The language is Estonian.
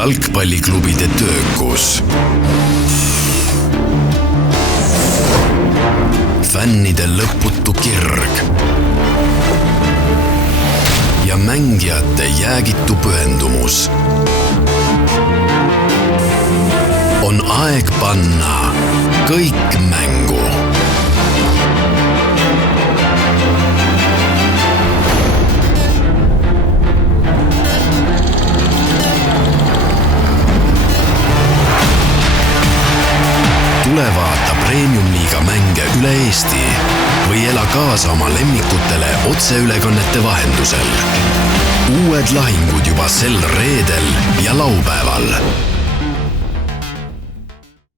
jalgpalliklubide töökus. Fännide lõputu kirg ja mängijate jäägitu pühendumus. On aeg panna kõik mängu. Tule vaata Premium-liiga mänge üle Eesti või ela kaasa oma lemmikutele otseülekannete vahendusel. Uued lahingud juba sel reedel ja laupäeval.